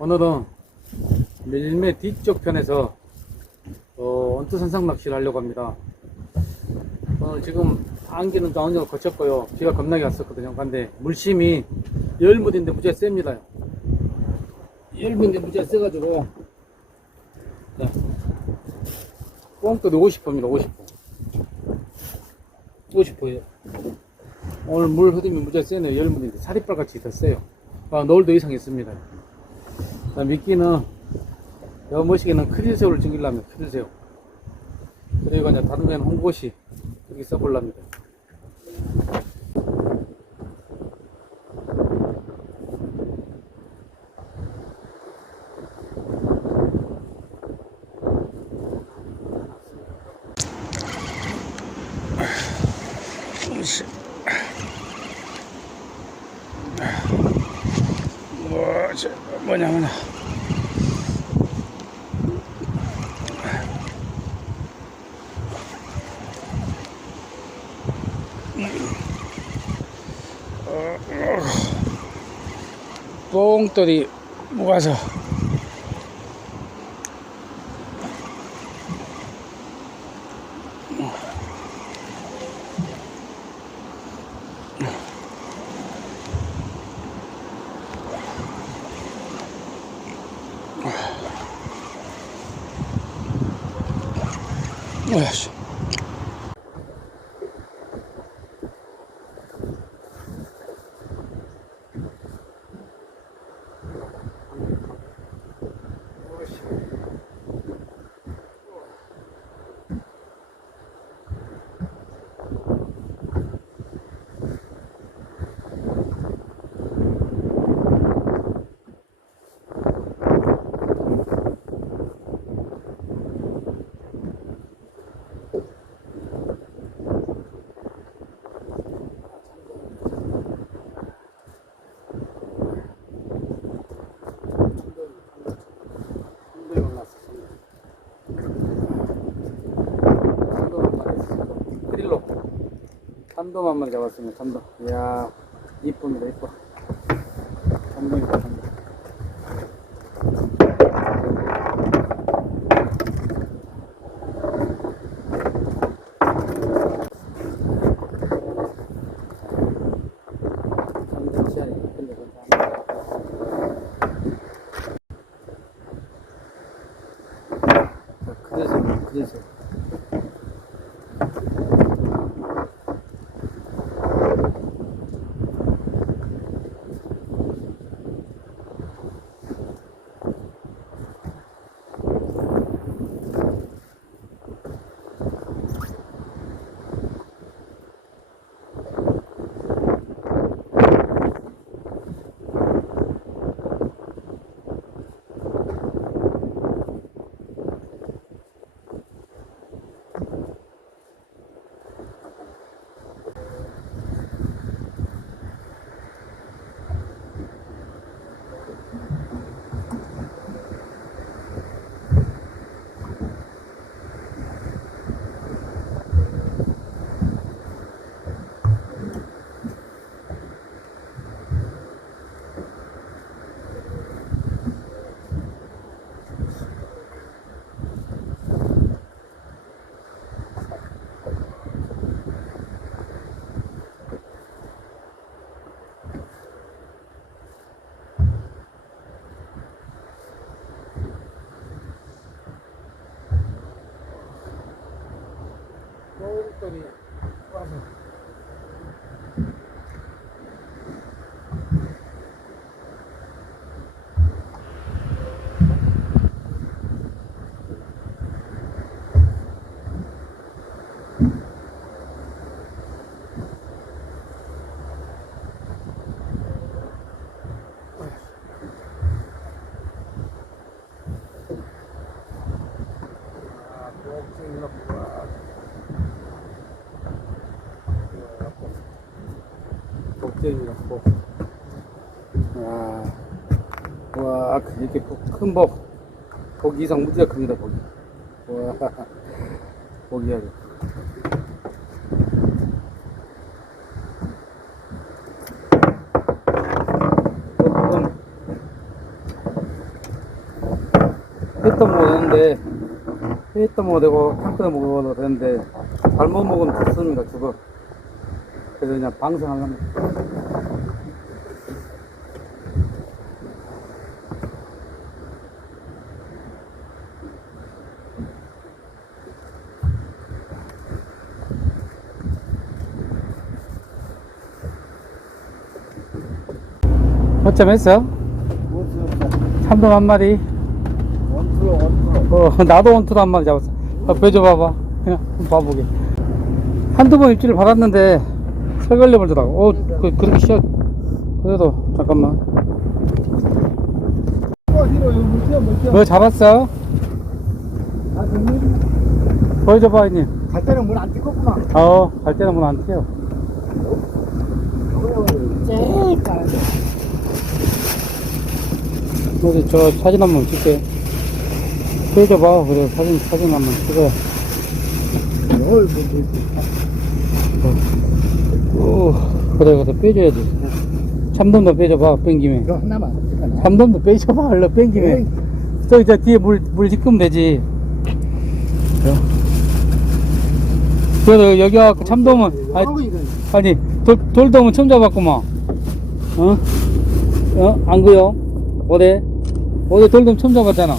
오늘은 밀매 뒤쪽 편에서 어, 원투선상 낚시를 하려고 합니다. 오늘 지금 안개는 좀 어느 정도 거쳤고요. 비가 겁나게 왔었거든요. 근데 물심이 열무인데 무지가 셉니다. 열무인데 무지가 세가지고 자, 뽕도 50호입니다. 50호. 50호예요. 오늘 물 흐름이 무지가 세네요. 열무인데 사리빨같이 더 세요. 아, 노을도 이상 있습니다. 자, 미끼는 여 머시기는 크릴새우를 즐기려면 크릴새우. 그리고 이제 다른 데는 홍고시 이렇게 써보랍니다. 뭐, 저, 뭐냐면 뽕돌이 모아서. 아이 참돔 한 마리 잡았습니다 참돔. 이야 이쁩니다 이뻐. 참돔이다 참돔 Não, não, não. 복제이 넣고 와, 와, 이렇게 큰 복, 복 이상 무지가 큽니다, 복이. 와, 복이 아주. 조금 되는데 회 떠먹어도 되고 탕 끓여 먹어도 되는데 잘못 먹으면 없습니다 죽어 그래서 그냥 방생하려면 어쩜 했어? 참돔 한 마리 원투로 원투로 어, 나도 원투도 한 마리 잡았어. 아, 보여줘 봐봐. 그냥 한번 봐보게. 한두 번 입질을 받았는데, 설걸려 버리더라고. 어, 그, 그렇게 시작. 그래도, 잠깐만. 뭐 잡았어? 아 보여줘봐, 형님. 갈 때는 문 안 뜯었구만 어, 갈 때는 문 안 튀어. 제일 잘하네 어디, 저 사진 한 번 찍게. 보여줘봐. 그래, 사진, 사진 한 번 찍어. 뭘 오, 그래, 그래, 빼줘야지. 참돔도 빼줘봐, 뺑김에. 이거 하나만 참돔도 빼줘봐, 얼른 뺑김에. 저기 저 뒤에 물, 물 씻으면 되지. 그래도 여기 와서 참돔은, 아니, 하고 이거 아니, 돌, 돌돔은 처음 잡았구만. 어? 어? 안 그요? 어디? 어디 돌돔 처음 잡았잖아.